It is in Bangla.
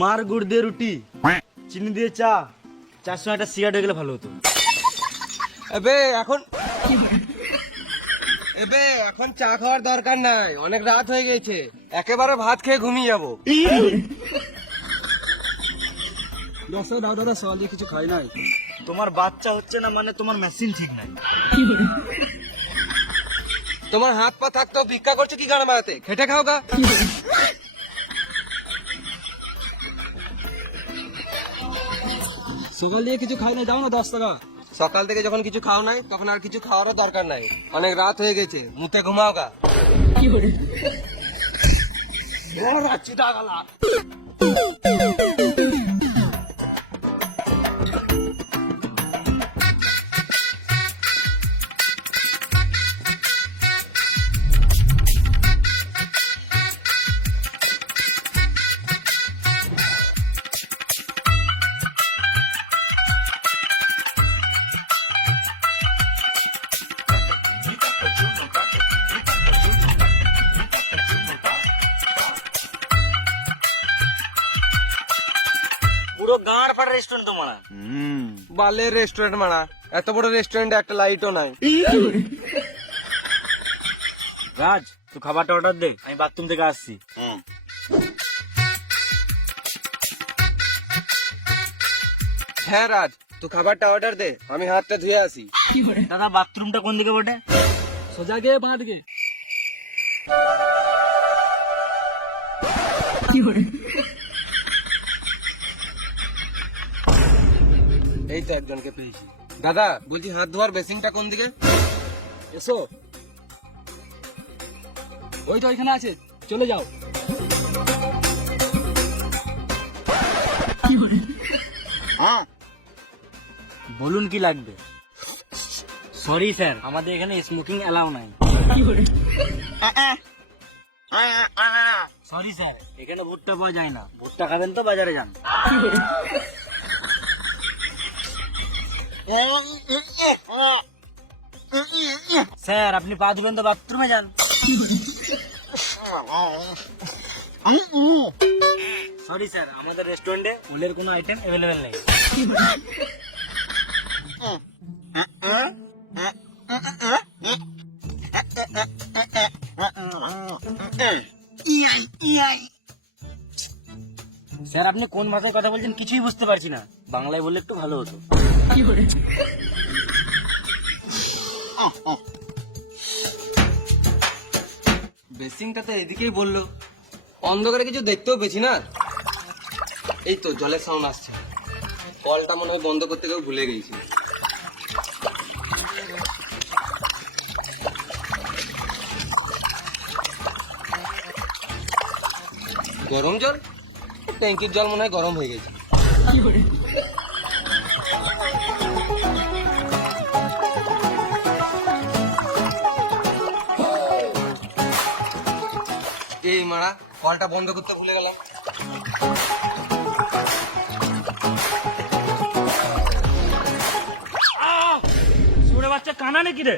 মার গুড় দিয়ে রুটি, চিনি দিয়ে চা, চার সঙ্গে একটা সিগারেট হয়ে গেলে ভালো হতো। এবে এখন চা খাওয়ার দরকার নাই, অনেক রাত হয়ে গেছে, একেবারে ভাত খেয়ে ঘুমিয়ে যাবো। দাদা সকালে কিছু খাই নাই। তোমার বাচ্চা হচ্ছে না মানে তোমার মেশিন ঠিক নাই। তোমার হাত পা থাকতো ভিক্ষা করছো কি গাড়া মারাতে, খেটে খাও গা। সকাল দিয়ে কিছু খাই নাই, দাও না 10 টাকা। সকাল থেকে যখন কিছু খাও নাই তখন আর কিছু খাওয়ারও দরকার নাই, অনেক রাত হয়ে গেছে, মুতে ঘুমাও গা। পুরো গাঁড় ফাটা রেস্টুরেন্ট তোমার। বালের রেস্টুরেন্ট মারা, এত বড় রেস্টুরেন্টে একটা লাইটও নাই। রাজ, তুই খাবারটা অর্ডার দে, আমি বাথরুম থেকে আসছি। হ্যাঁ রাজ, তুই খাবারটা অর্ডার দে, আমি হাতটা ধুয়ে আসি। দাদা বাথরুমটা কোন দিকে বটে? সোজা গিয়ে বাঁ দিকে। এই তো একজনকে পেয়েছি। দাদা বলছি হাত ধোয়ার বেসিনটা কোন দিকে? এসো, ওই তো ওইখানে আছে, চলে যাও। বলুন কি লাগবে? সরি স্যার, আমাদের এখানে স্মোকিং অ্যালাউ নাই। সরি স্যার, এখানে ভুট্টা পাওয়া যায় না। ভুট্টা খাবেন তো বাজারে যান। স্যার আপনি পা ধুবেন তো বাথরুমে যান। সরি স্যার, আমাদের রেস্টুরেন্টে ফুলের কোনো আইটেম অ্যাভেলেবেল নেই। স্যার আপনি কোন ভাষায় কথা বলছেন কিছুই বুঝতে পারছি না, বাংলায় বললে একটু ভালো হতো। বেসিনটা তো এদিকেই বললো, অন্ধকারে কিছু দেখতেও পেয়েছি না। এই তো জলের সাউন্ড আসছে, কলটা মনে হয় বন্ধ করতে গিয়ে ভুলে গেছি। গরম জল, ট্যাঙ্কির জল মনে হয় গরম হয়ে গেছে। এই মারা, কলটা বন্ধ করতে ভুলে গেলাম। শুনে বাচ্চা কানা নাকি রে?